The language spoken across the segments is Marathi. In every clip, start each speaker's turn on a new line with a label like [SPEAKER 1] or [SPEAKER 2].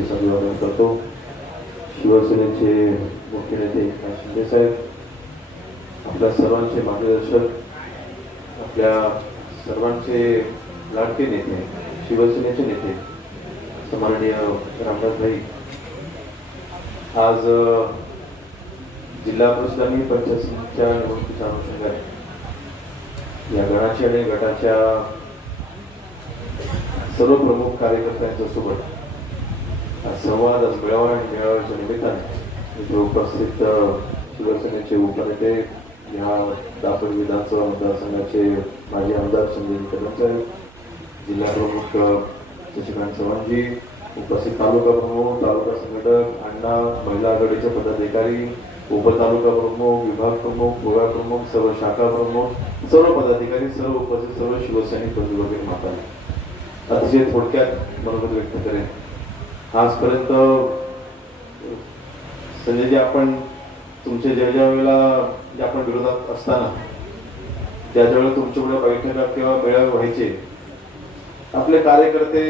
[SPEAKER 1] नक्कीच अभिवादन करतो. शिवसेनेचे मुख्य नेते एकनाथ शिंदेसाहेब आपल्या सर्वांचे मार्गदर्शक आपल्या सर्वांचे लाडके नेते शिवसेनेचे नेते सन्माननीय रामदासभाई. आज जिल्हा परिषद आणि पंचायत समितीच्या निवडणुकीच्या अनुषंगाने या गणाच्या आणि गटाच्या सर्व प्रमुख कार्यकर्त्यांच्या सोबत संवाद आज मेळावा आणि मेळाव्याच्या निमित्ताने इथे उपस्थित शिवसेनेचे उपनेते या दापोली विधानसभा मतदारसंघाचे माजी आमदार संजय कदम जिल्हा प्रमुख शशिकांत चव्हाणजी उपस्थित तालुका प्रमुख तालुका संघटक अण्णा महिला आघाडीचे पदाधिकारी उपतालुका प्रमुख विभाग प्रमुख गोळा प्रमुख सर्व शाखा प्रमुख सर्व पदाधिकारी सर्व उपस्थित सर्व शिवसैनिक बंधू वगैरे माता अतिशय थोडक्यात मनोगत व्यक्त करेन. आजपर्यंत संजयजी आपण तुमच्या ज्या ज्या वेळेला जे आपण विरोधात असताना ज्या ज्या वेळेला तुमच्याकडे बैठका किंवा मेळावे व्हायचे आपले कार्यकर्ते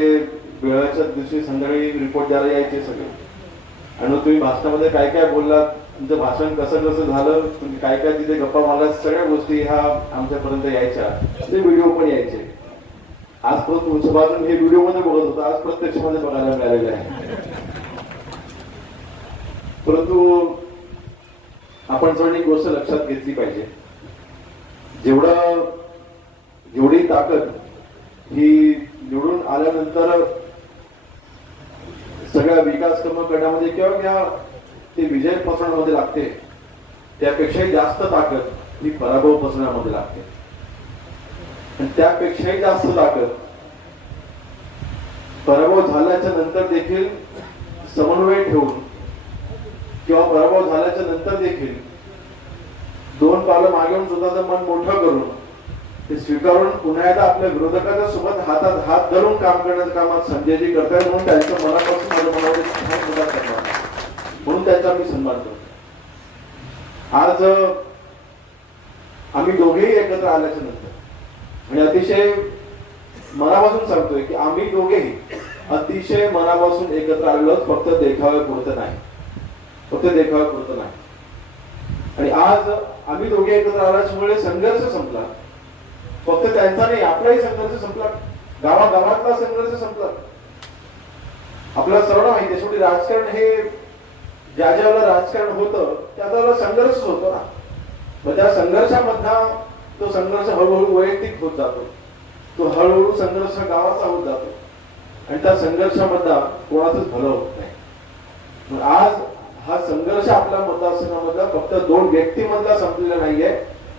[SPEAKER 1] वेळाच्या दिवशी संध्याकाळी रिपोर्ट द्यायला यायचे सगळे. आणि तुम्ही भाषणामध्ये काय काय बोललात तुमचं भाषण कसं कसं झालं तुम्ही काय काय तिथे गप्पा मारला सगळ्या गोष्टी ह्या आमच्यापर्यंत यायच्या. ते व्हिडिओ पण यायचे. आज परत तुमच्या बाजून हे व्हिडिओमध्ये बघत होतो. आज प्रत्यक्षमध्ये बघायला मिळालेलं आहे. परंतु आपण एक गोष्ट लक्षात घेतली पाहिजे. जेवढं जेवढी ताकद ही निवडून आल्यानंतर सगळ्या विकास कर्म करण्यामध्ये किंवा या ते विजय पसरण्यामध्ये लागते त्यापेक्षाही जास्त ताकद ही पराभव पसरण्यामध्ये लागते. त्यापेक्षाही जास्त ताकद पराभव झाल्याच्यानंतर देखील समन्वय ठेवून किंवा पराभव झाल्याच्यानंतर देखील दोन पावलं मागे स्वतःचं मन मोठं करून ते स्वीकारून पुन्हा एकदा आपल्या विरोधकाच्या सोबत हातात हात धरून काम करण्याचं काम आज संजयजी करतायत म्हणून त्यांचं मनापासून माझ्या मनामध्ये म्हणून त्यांचा मी सन्मान करतो. आज आम्ही दोघेही एकत्र आल्याच्यानंतर आणि अतिशय मनापासून सांगतोय की आम्ही दोघेही अतिशय मनापासून एकत्र आलेलो फक्त देखाव्या पुरतं नाही. फक्त देखाव्या पुरतं नाही. आणि आज आम्ही दोघे एकत्र आल्याच्यामुळे संघर्ष संपला. फक्त त्यांचा नाही आपलाही संघर्ष संपला. गावागावातला संघर्ष संपला. आपल्याला सर्व माहिती आहे शेवटी राजकारण हे ज्या ज्या वेळेला राजकारण होतं त्या त्याला संघर्ष होतो ना. मग त्या संघर्षामधला तो संघर्ष हळूहळू वैयक्तिक होत जातो. तो हळूहळू संघर्ष गावाचा होत जातो. आणि त्या संघर्षामधला कोणाचंच भलं होत नाही. आज हा संघर्ष आपल्या मतदारसंघामधला फक्त दोन व्यक्तीमधला संपलेला नाहीये.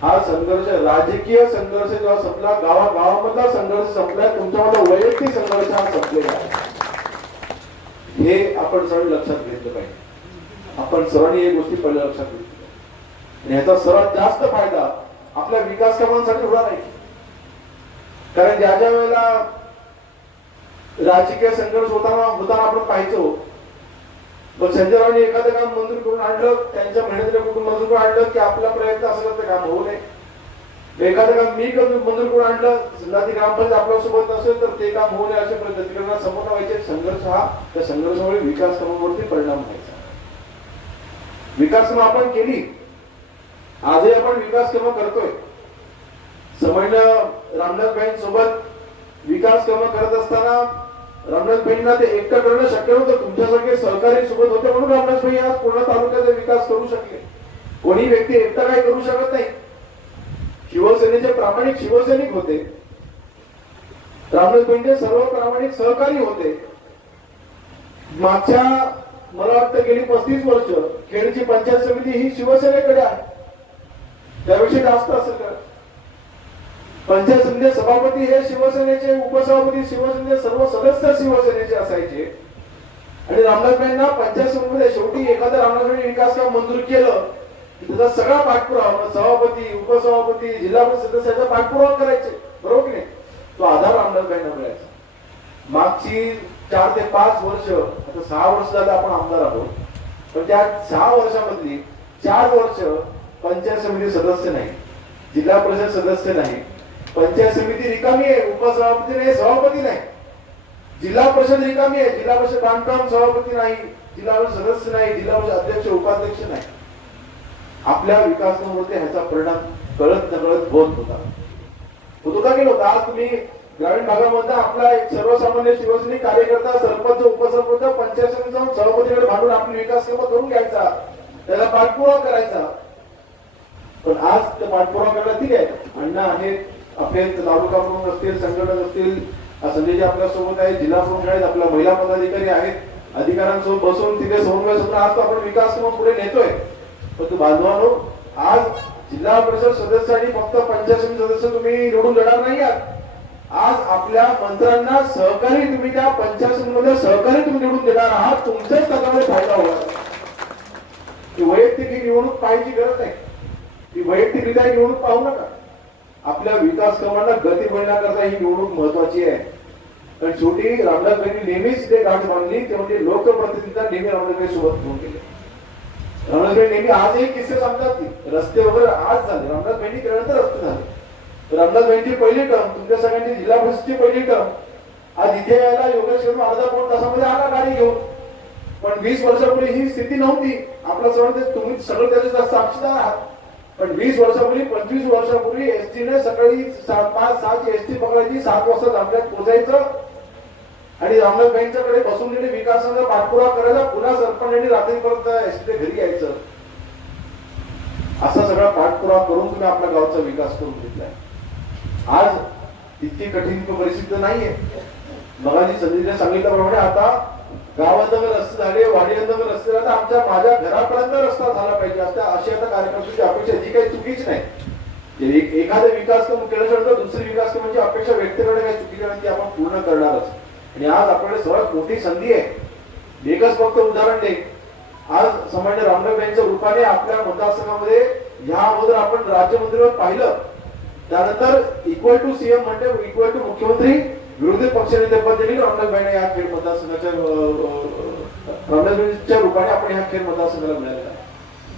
[SPEAKER 1] हा संघर्ष राजकीय संघर्ष जेव्हा संपला गावागावामधला संघर्ष संपलाय तुमच्यामधला वैयक्तिक संघर्ष हा संपलेला आहे. हे आपण सर्व लक्षात घेतलं पाहिजे. आपण सर्वांनी हे गोष्टी पहिल्या लक्षात घेतल्या आणि ह्याचा सर्वात जास्त फायदा आपल्या विकास कामांसाठी होणार नाही कारण ज्या ज्या वेळेला राजकीय संघर्ष होताना होताना आपण पाहायचो मग संजय रावांनी एखादं काम मंजूर करून आणलं त्यांच्या मेहनतीने कुठून मंजूर करून आणलं की आपला प्रयत्न असेल ते काम होऊ नये. एखादं काम मी करून मंजूर करून आणलं जिल्हाधिकारी ग्रामपंचायत आपल्यासोबत असेल तर ते काम होऊ नये अशा पद्धतीने समोर व्हायचे संघर्ष हा त्या संघर्षामुळे विकास कामावरती परिणाम व्हायचा. विकास कामं आपण केली आजही आपण विकास कामं करतोय. समजलं रामनाथ सोबत विकास कामं करत असताना रामनाथ ते एकटं करणं शक्य नव्हतं. तुमच्यासारखे सहकारी सोबत होते म्हणून रामनाथ भाई आज पूर्ण तालुक्याचा विकास करू शकले. कोणी व्यक्ती एकटा काही करू शकत नाही. शिवसेनेचे प्रामाणिक शिवसैनिक होते. रामनाथ सर्व प्रामाणिक सहकारी होते. मागच्या मला वाटतं गेली पस्तीस वर्ष खेडची पंचायत समिती ही शिवसेनेकडे आहे. त्याविषयी जास्त असेल का पंचायत सभापती हे शिवसेनेचे उपसभापती शिवसेनेचे सर्व सदस्य शिवसेनेचे असायचे. आणि रामनाथबाईंना पंचायत समितीमध्ये शेवटी एखाद्या रामनाथबाई विकास काम मंजूर केलं त्याचा सगळा पाठपुरावा सभापती उपसभापती जिल्हा परिषद सदस्याचा पाठपुरावा करायचे. बरोबर की नाही? तो आधार रामनाथबाईंना मिळायचा. मागची चार ते पाच वर्ष आता सहा वर्ष झाले आपण आमदार आहोत. पण त्या सहा वर्षामधली चार वर्ष पंचायत समिती सदस्य नाही जिल्हा परिषद सदस्य नाही पंचायत समिती रिकामी आहे उपसभापती नाही सभापती नाही. जिल्हा परिषद रिकामी आहे जिल्हा परिषद बांधकाम सभापती नाही जिल्हा परिषद सदस्य नाही जिल्हा परिषद अध्यक्ष उपाध्यक्ष नाही. आपल्या विकासामध्ये ह्याचा परिणाम कळत नकळत होत होता. होतो होता गेलो होता आज तुम्ही ग्रामीण भागामध्ये आपला एक सर्वसामान्य शिवसैनिक कार्यकर्ता सरपंच उपसरपंच पंचायत समिती जाऊन सभापतीकडे भांडून आपली विकास कामं करून घ्यायचा. त्याला पाठपुरावा करायचा. पण आज त्या पाठपुरावा करायला ठीक आहे. अण्णा आहेत आपले तालुका प्रमुख असतील संघटक असतील संजयजी आपल्यासोबत आहेत जिल्हा प्रमुख आहेत आपल्या महिला पदाधिकारी आहेत. अधिकाऱ्यांसोबत बसून तिथे समन्वय सुद्धा आज आपण विकास किंवा पुढे नेतोय. पण बांधवानो आज जिल्हा परिषद सदस्यांनी फक्त पंचायत सदस्य तुम्ही निवडून देणार नाही आहात. आज आपल्या मंत्र्यांना सहकारी तुम्ही त्या पंचायत मध्ये सहकारी तुम्ही निवडून देणार आहात. तुमच्याच त्याच्यामध्ये फायदा होणार वैयक्तिक ही निवडणूक पाहायची गरज नाही. ती वैयक्तिकरित्या निवडणूक पाहू नका. आपल्या विकास कामांना गती मिळण्याकरता ही निवडणूक महत्वाची आहे. पण शेवटी रामदासबाईंनी नेहमीच ते गाठ बांधली ते म्हणजे लोकप्रतिनिधींना नेहमी रामदासबाई सोबत घेऊन गेले. रामदासबाई नेहमी आजही किस्से सांगतात की रस्ते वगैरे आज झाले. रामदासबाईंनी केल्यानंतर रस्ते झाले. रामदासबाईंची पहिली टर्म तुमच्या सगळ्यांची जिल्हा परिषदची पहिली टर्म आज इथे यायला योगेश्वर शर्मा अर्धा पाऊण तासामध्ये आला गाडी घेऊन. पण वीस वर्षापूर्वी ही स्थिती नव्हती. आपला सगळं ते तुम्ही सगळं त्याचे साक्षीदार आहात. पण वीस वर्षापूर्वी पंचवीस वर्षापूर्वी एसटी ने सकाळी सात पाच एस एसटी पकडायची सात वाजता जामण्यात पोचायचं आणि रामनाथबाईंच्याकडे बसून गेले विकासाचा पाठपुरावा करायला पुन्हा सरपंचांनी रात्रीपर्यंत एसटी घरी यायचं. असा सगळा पाठपुरावा करून तुम्ही आपल्या गावचा विकास करून घेतलाय. आज इतकी कठीण परिस्थिती नाहीये. मगाजी संजयने सांगितल्याप्रमाणे आता गावांतर्गत रस्ते झाले वाडीअंतर्गत रस्ते झाले आमच्या माझ्या घरापर्यंत रस्ता झाला पाहिजे. अशा अशी आता कार्यकर्त्याची अपेक्षा जी काही चुकीच नाही. एखादा विकास काम केल्यानंतर दुसरी विकास म्हणजे अपेक्षा व्यक्त करणं काही चुकीची नाही ती आपण पूर्ण करणारच. आणि आज आपल्याकडे सर्वात मोठी संधी आहे. एकच फक्त उदाहरण दे. आज सामान्य रामदेव यांच्या रूपाने आपल्या मतदारसंघामध्ये ह्या अगोदर आपण राज्यमंत्रीवर पाहिलं. त्यानंतर इक्वल टू सीएम म्हणजे इक्वल टू मुख्यमंत्री विरोधी पक्षनेते पद दिली रामदासबाईंना या खेड मतदारसंघाच्या रामदासबाईंच्या रूपाने आपण ह्या खेड मतदारसंघाला मिळालेला आहे.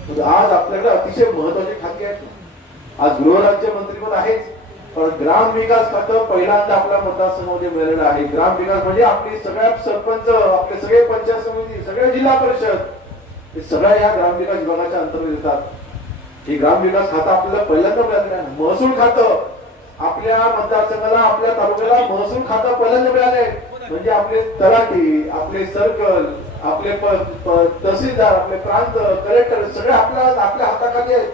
[SPEAKER 1] म्हणजे आज आपल्याकडे अतिशय महत्त्वाचे खाते आहेत आज गृहराज्य मंत्री पण आहेच पण ग्राम विकास खातं पहिल्यांदा आपल्या मतदारसंघामध्ये मिळालेलं आहे. ग्राम विकास म्हणजे आपली सगळ्या सरपंच आपले सगळे पंचायत समिती सगळे जिल्हा परिषद हे सगळ्या या ग्राम विकास विभागाच्या अंतर्गत येतात. हे ग्राम विकास खातं आपल्याला पहिल्यांदा मिळालेलं आहे. महसूल खातं आपल्या मतदारसंघाला आपल्या तालुक्याला महसूल खातं पहिल्यांदा मिळाले. म्हणजे आपले तलाठी आपले सर्कल आपले तहसीलदार आपले प्रांत कलेक्टर सगळे आपल्या आपल्या हाताखाली आहेत.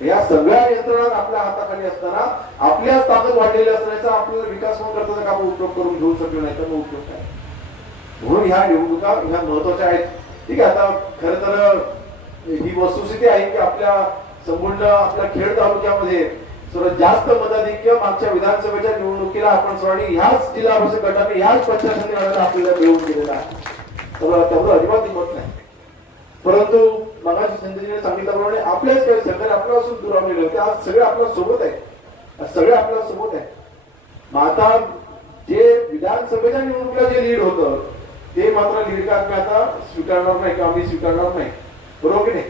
[SPEAKER 1] या सगळ्या यंत्रणा आपल्या हाताखाली असताना आपल्या ताकद वाढलेली असण्याचा आपल्याला विकास म्हणून करताना आपण उपयोग करून घेऊ शकलो नाही तर मग उपयोग काय? म्हणून ह्या निवडणुका ह्या महत्त्वाच्या आहेत. ठीक आहे आता खर तर ही वस्तुस्थिती आहे की आपल्या संपूर्ण आपल्या खेड तालुक्यामध्ये सर्वात जास्त मताधिक्य मागच्या विधानसभेच्या निवडणुकीला आपण सर्वांनी ह्याच जिल्हा परिषद गटाने ह्याच पंचायत समिती गटाने आपल्याला मिळवून दिलेला आहे. तर त्यामुळे अजिबात हिंमत नाही. परंतु मगाशी संजयजीने सांगितल्याप्रमाणे आपल्याच काही सरकार आपल्यापासून दुरावलेले होते आज सगळे आपल्यासोबत आहे सगळे आपल्यासोबत आहे मग आता जे विधानसभेच्या निवडणुकीला जे लीड होतं ते मात्र लीड का आता स्वीकारणार नाही किंवा आम्ही स्वीकारणार नाही. बरोबर की नाही?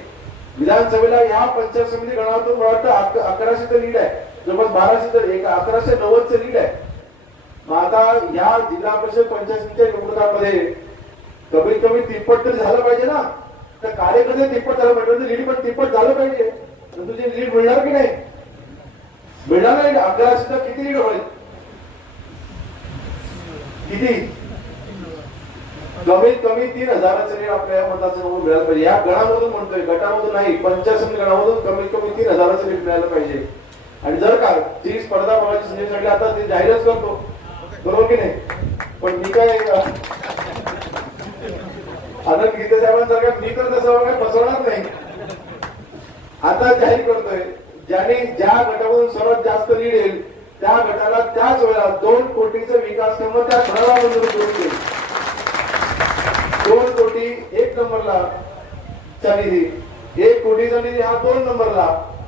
[SPEAKER 1] विधानसभेला ह्या पंचायत समिती गणातून मला वाटतं अक- अकराशेचं लीड आहे. जवळपास बाराशेचं एक अकराशे नव्वदचं लीड आहे. मग आता ह्या जिल्हा परिषद पंचायत समितीच्या निवडणुकांमध्ये कमीत कमी तिप्पट तरी झालं पाहिजे ना? तर कार्यकर्ते तिप्पट झालं पाहिजे. म्हणजे लीड पण तिप्पट झालं पाहिजे. तर तुझी लीड मिळणार की नाही? मिळणार नाही. अकराशेचं किती लीड होईल? किती? कमीत कमी तीन हजाराचं लीड आपल्या या मतदारसंघातून मिळालं पाहिजे. या गणामधून म्हणतोय गटामधून नाही पंचायत गणामधून कमीत कमी तीन हजाराचं लीड मिळालं पाहिजे. आणि जर का ती स्पर्धा बघायची संधी आता ते जाहीरच करतो. बरोबर की नाही? पण मी काय आनंद गीते साहेबांसारखा मी तर तसं काय फसवणार नाही. आता जाहीर करतोय ज्याने ज्या गटामधून सर्वात जास्त लीड येईल त्या गटाला त्याच वेळेला दोन कोटीचं विकास काम त्या ठरावा मंजूर करून देईल. दोन कोटी एक नंबरला चा निधी. एक कोटीचा निधी हा दोन नंबरला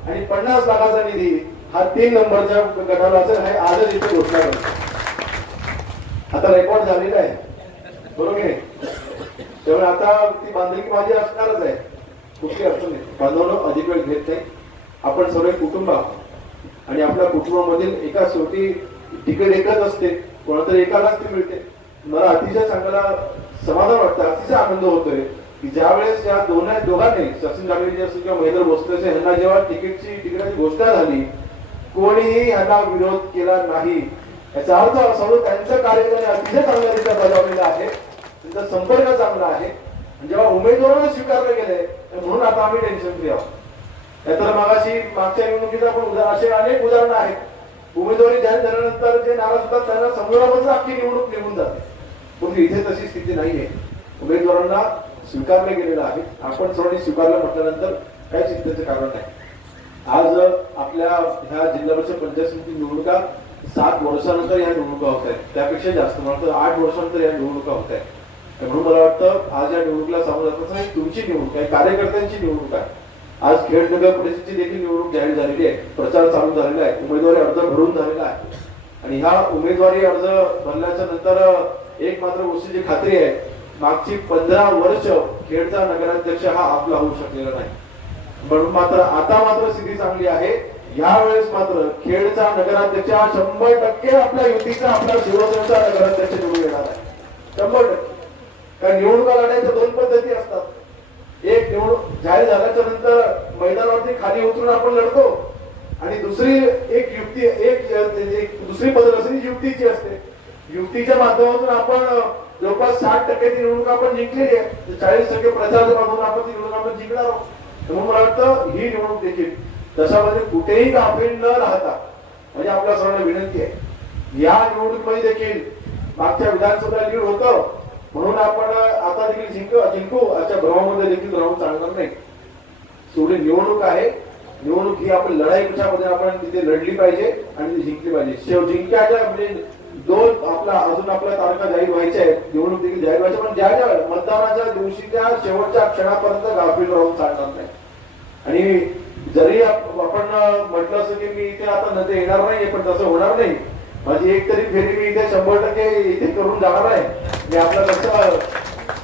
[SPEAKER 1] आणि पन्नास लाखाचा निधी हा तीन नंबरच्या गटाला असं हे आजच इथे घोषणा करतो. आता रेकॉर्ड झालेला आहे. बरोबर आहे? त्यामुळे आता ती बांधिलकी माझी असणारच आहे. कुठली अडचण नाही. बांधवणं अधिक वेळ घेत नाही. आपण सर्व कुटुंब आहोत. आणि आपल्या कुटुंबामधील एका शेवटी तिकीट एकच असते. कोणातरी एकालाच ती मिळते. मला अतिशय चांगला समाधान वाटतं. अतिशय आनंद होतोय. की ज्या वेळेस या दोन दोघांनी सचिन गाडगे असतील किंवा महेंद्र भोसले असेल, यांना जेव्हा तिकीटची तिकिटाची घोषणा झाली कोणीही यांना विरोध केला नाही. याचा अर्थ असा होतो त्यांचं कार्यक्रम अतिशय चांगल्या रीत्या बजावलेलं आहे. त्यांचा संपर्क चांगला आहे. जेव्हा उमेदवारांना स्वीकारले गेले म्हणून आता आम्ही टेन्शन फ्री आहोत. नाहीतर मागाशी मागच्या निवडणुकीचा पण उदाहरण असे अनेक उदाहरणं आहेत. उमेदवारी जाहीर झाल्यानंतर जे नाराज होतात त्यांना समोरामध्ये अख्खी निवडणूक निघून जाते. परंतु इथे तशी स्थिती नाहीये. उमेदवारांना स्वीकारले गेलेलं आहे. आपण सर्वांनी स्वीकारलं म्हटल्यानंतर काही चिंतेचं कारण नाही. आज आपल्या ह्या जिल्हा परिषद पंचायत समिती निवडणुका सात वर्षानंतर या निवडणुका होत आहेत. त्यापेक्षा जास्त मला वाटतं आठ वर्षानंतर या निवडणुका होत आहेत. म्हणून मला वाटतं आज या निवडणुकीला सामोरं जाताना ही तुमची निवडणूक आहे. कार्यकर्त्यांची निवडणूक आहे. आज खेड नगर परिषदेची देखील निवडणूक जाहीर झालेली आहे. प्रचार चालू झालेला आहे. उमेदवारी अर्ज भरून झालेला आहे. आणि ह्या उमेदवारी अर्ज भरल्याच्या नंतर एक मात्र गोष्टीची खात्री आहे मागची पंधरा वर्ष खेडचा नगराध्यक्ष हा आपला होऊ शकलेला नाही. म्हणून मात्र आता मात्र स्थिती चांगली आहे. यावेळेस मात्र खेडचा नगराध्यक्ष हा शंभर टक्के आपल्या युतीचा आपल्या शिवसेनेचा नगराध्यक्ष निवडून येणार आहे. शंभर टक्के. कारण निवडणुका लढायच्या दोन पद्धती असतात. एक निवडणूक जाहीर झाल्याच्यानंतर मैदानावरती खाली उतरून आपण लढतो आणि दुसरी एक युक्ती एक दुसरी पद्धत असते ती युक्तीची असते युतीच्या माध्यमातून आपण जवळपास साठ टक्के ती निवडणूक आपण जिंकलेली आहे. चाळीस टक्के प्रचाराच्या माध्यमातून आपण ती निवडणूक आपण जिंकणार आहोत. म्हणून मला वाटतं ही निवडणूक देखील तशामध्ये कुठेही गाफील न राहता म्हणजे आपल्या सर्वांना विनंती आहे या निवडणुकीमध्ये देखील मागच्या विधानसभेला लीड होतं. म्हणून आपण आता देखील जिंक जिंकू. अशा भ्रमामध्ये देखील राहून चालणार नाही. शेवटी निवडणूक आहे. निवडणूक ही आपण लढाई कशामध्ये आपण तिथे लढली पाहिजे आणि ती जिंकली पाहिजे. शेव जिंकायच्या म्हणजे दोन आपला अजून आपल्या तारखा जाहीर व्हायच्या आहेत. निवडणूक देखील जाहीर व्हायच्या पण ज्या ज्या मतदानाच्या दिवशीच्या शेवटच्या क्षणापर्यंत गाफील राहून चालणार नाही. आणि जरी आपण म्हटलं असं की मी इथे आता नदी येणार नाही पण तसं होणार नाही. माझी एक तरी फेरी मी इथे शंभर टक्के इथे करून जाणार आहे. मी आपलं लक्ष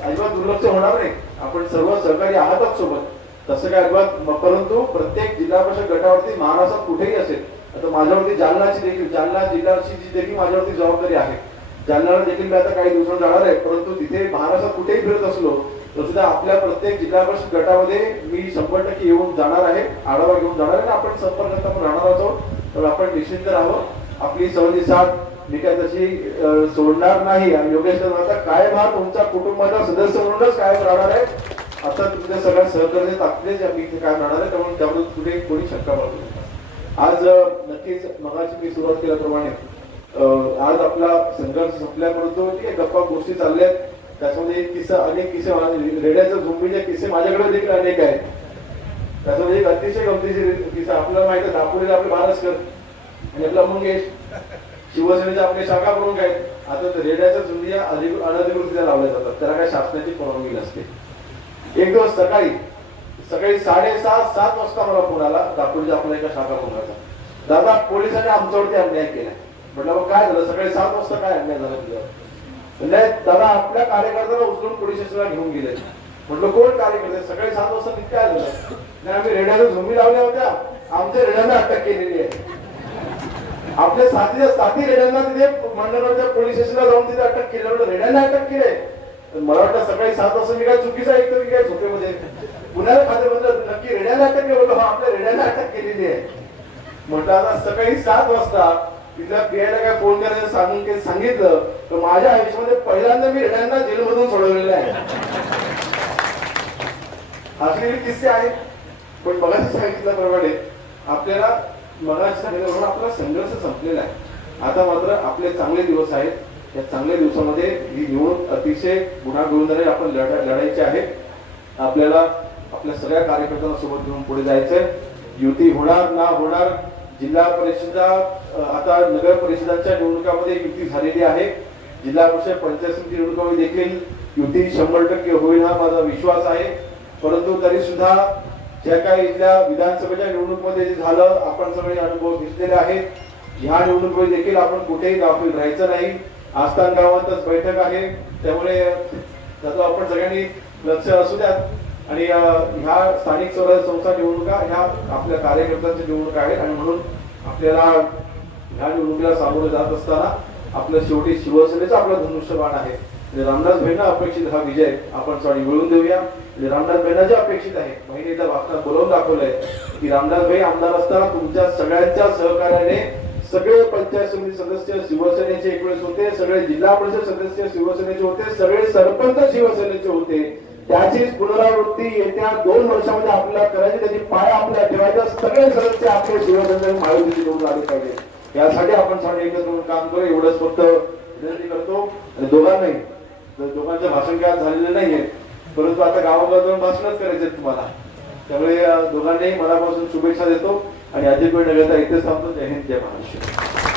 [SPEAKER 1] अजिबात दुर्लक्ष होणार नाही. आपण सर्व सहकारी आहातच सोबत. तसं काय अजिबात परंतु प्रत्येक जिल्हा परिषद गटावरती महाराष्ट्रात कुठेही असेल आता माझ्यावरती जालनाची देखील जालना जिल्ह्याची जी देखील माझ्यावरती जबाबदारी आहे. जालन्याला देखील मी आता काही दिवसांना जाणार आहे परंतु तिथे महाराष्ट्रात कुठेही फिरत असलो तर सुद्धा आपल्या प्रत्येक जिल्हा परिषद गटामध्ये मी शंभर टक्के येऊन जाणार आहे आढावा घेऊन जाणार आहे आपण संपर्कात आपण राहणार आहोत. तर आपण निश्चिंत राहावं. आपली सवयी साथ मी काय तशी सोडणार नाही. आणि योगेश आता कायम हा तुमच्या कुटुंबाचा सदस्य म्हणूनच कायम राहणार आहे. आता तुमच्या सगळ्या सहकार्य ताकदीच मी इथे कायम राहणार आहे त्यामुळे त्याबद्दल कुठे कोणी शंका बाळगू नका. आज नक्कीच मगाशी मी सुरुवात केल्याप्रमाणे आज आपला संघर्ष संपल्यापर्यंत ठीक गप्पा गोष्टी चालल्या आहेत त्याच्यामध्ये एक किस्सा अनेक किस्से मला- रेड्याचे झोंबीचे किस्से माझ्याकडे देखील अनेक आहेत. त्याच्यामध्ये एक अतिशय गमतीशीर किस्सा. आपल्याला माहीत आहे दापोलीला आपले महाराष्ट्र आणि आपला मंगेश. शिवसेनेचे आपले शाखा प्रमुख आहेत. आता रेड्याच्या झुंडिया अधिकृत अनधिकृतरित्या लावल्या जातात. त्याला काय शासनाची परवानगी नसते. एक दिवस सकाळी सकाळी साडेसात सात वाजता मला फोन आला दापोलीच्या आपल्या एका शाखा प्रमुखाचा दादा पोलिसांनी आमच्यावरती अन्याय केलाय. म्हटलं मग काय झालं? सकाळी सात वाजता काय अन्याय झाला तुझ्यावर? नाही दादा आपल्या कार्यकर्त्याला उचलून पोलीस स्टेशनला घेऊन गेले म्हटलं कोण कार्यकर्ते? सकाळी सात वाजता तिथे काय झालं? नाही आम्ही रेड्याच्या झुमी लावल्या होत्या. आमच्या रेड्यांना अटक केलेली आहे. आपल्या साथीच्या साथी रेड्यांना तिथे मंडळाच्या पोलीस स्टेशनला जाऊन तिथे अटक केली म्हटलं रेड्यांना अटक केले मला वाटतं सकाळी सात वाजता मी काय चुकीचं ऐकतो की काय झोपेमध्ये? पुण्याला खाते म्हणलं नक्की रेड्याला अटक केलं हा आपल्या रेड्याला अटक केलेली आहे. म्हटलं आता सकाळी सात वाजता तिथल्या पीआयला काय फोन करायचं सांगून काही सांगितलं तर माझ्या आयुष्यामध्ये पहिल्यांदा मी रेड्यांना जेलमधून सोडवलेलं आहे. असलेले किस्से आहेत. पण मगाशी सांगितल्याप्रमाणे आपल्याला मगाशी सांगितल्याप्रमाणे आपला संघर्ष संपलेला आहे. आता मात्र आपले चांगले दिवस आहेत. या चांगल्या दिवसामध्ये ही निवडणूक अतिशय गुन्हा गोविंदाने आपण लढा लढायची आहे आपल्याला आपल्या सगळ्या कार्यकर्त्यांना सोबत घेऊन पुढे जायचंय. युती होणार ना होणार जिल्हा परिषदा आता नगर परिषदांच्या निवडणुकामध्ये युती झालेली आहे. जिल्हा परिषद पंचायत समिती निवडणुकामध्ये देखील युती शंभर टक्के होईल हा माझा विश्वास आहे. परंतु तरी सुद्धा ज्या काही इथल्या विधानसभेच्या निवडणुकीमध्ये जे झालं आपण सगळे अनुभव घेतलेले आहेत. ह्या निवडणुकीमध्ये देखील आपण कुठेही गाफील राहायचं नाही. आस्थान गावातच बैठक आहे. त्यामुळे त्याचं आपण सगळ्यांनी लक्ष असू द्यात. आणि ह्या स्थानिक स्वराज्य संस्था निवडणुका ह्या आपल्या कार्यकर्त्यांच्या निवडणुका आहेत. आणि म्हणून आपल्याला ह्या निवडणुकीला सामोरे जात असताना आपलं शेवटी शिवसेनेचा आपला धनुष्यबाण आहे. म्हणजे रामदास भाईंना अपेक्षित हा विजय आपण सॉरी मिळवून देऊया. म्हणजे रामदास भाईंना जे अपेक्षित आहे महिनेच्या भाषणात बोलवून दाखवलंय की रामदास भाई आमदार असताना तुमच्या सगळ्यांच्या सहकार्याने सगळे पंचायत समिती सदस्य शिवसेनेचे एकवेळेस होते सगळे जिल्हा परिषद सदस्य शिवसेनेचे होते सगळे सरपंच शिवसेनेचे होते. त्याचीच पुनरावृत्ती येत्या दोन वर्षामध्ये आपल्याला करायची त्याची पाया आपल्याला ठेवायचा सगळे सदस्य आपले शिवसेने महायुतीचे दोन आले पाहिजे. यासाठी आपण सगळे एकत्र म्हणून काम करू एवढंच फक्त विनंती करतो. आणि दोघांनाही दोघांचं भाषण काय झालेलं नाहीये परंतु आता गावागावात जाऊन भाषणच करायचे तुम्हाला. त्यामुळे दोघांनाही मनापासून शुभेच्छा देतो. आणि अजित वेळ न घेता इथेच थांबतो जय हिंद जय महाराष्ट्र.